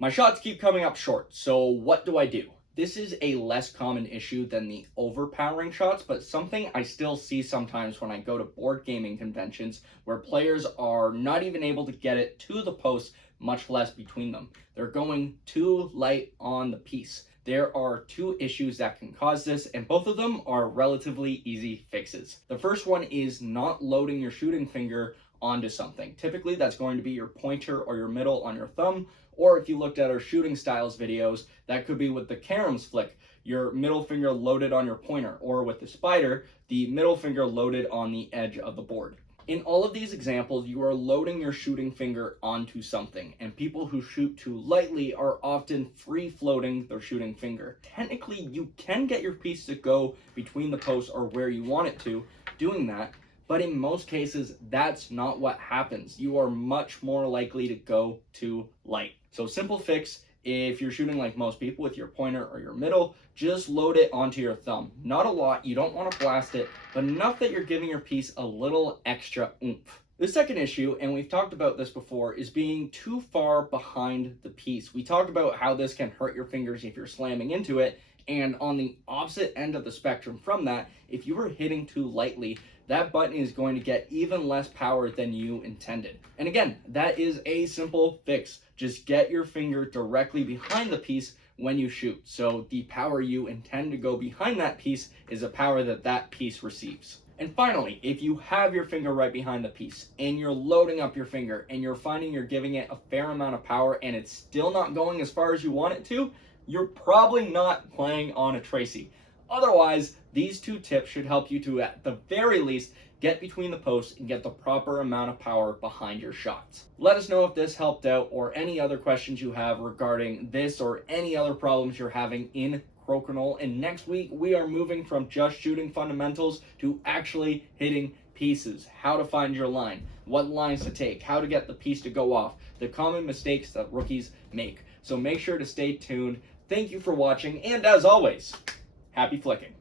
My shots keep coming up short, so what do I do? This is a less common issue than the overpowering shots, but something I still see sometimes when I go to board gaming conventions where players are not even able to get it to the post, much less between them. They're going too light on the piece. There are two issues that can cause this, and both of them are relatively easy fixes. The first one is not loading your shooting finger onto something. Typically, that's going to be your pointer or your middle on your thumb, or if you looked at our shooting styles videos, that could be with the Karam's flick, your middle finger loaded on your pointer, or with the spider, the middle finger loaded on the edge of the board. In all of these examples, you are loading your shooting finger onto something, and people who shoot too lightly are often free-floating their shooting finger. Technically, you can get your piece to go between the posts or where you want it to doing that, but in most cases, that's not what happens. You are much more likely to go too light. So simple fix, if you're shooting like most people with your pointer or your middle, just load it onto your thumb. Not a lot, you don't want to blast it, but enough that you're giving your piece a little extra oomph. The second issue, and we've talked about this before, is being too far behind the piece. We talked about how this can hurt your fingers if you're slamming into it, and on the opposite end of the spectrum from that, if you were hitting too lightly, that button is going to get even less power than you intended. And again, that is a simple fix. Just get your finger directly behind the piece when you shoot. So the power you intend to go behind that piece is a power that that piece receives. And finally, if you have your finger right behind the piece and you're loading up your finger and you're finding you're giving it a fair amount of power and it's still not going as far as you want it to, you're probably not playing on a Tracey. Otherwise, these two tips should help you to, at the very least, get between the posts and get the proper amount of power behind your shots. Let us know if this helped out or any other questions you have regarding this or any other problems you're having in Crokinole. And next week, we are moving from just shooting fundamentals to actually hitting pieces, how to find your line, what lines to take, how to get the piece to go off, the common mistakes that rookies make. So make sure to stay tuned. Thank you for watching, and as always, happy flicking.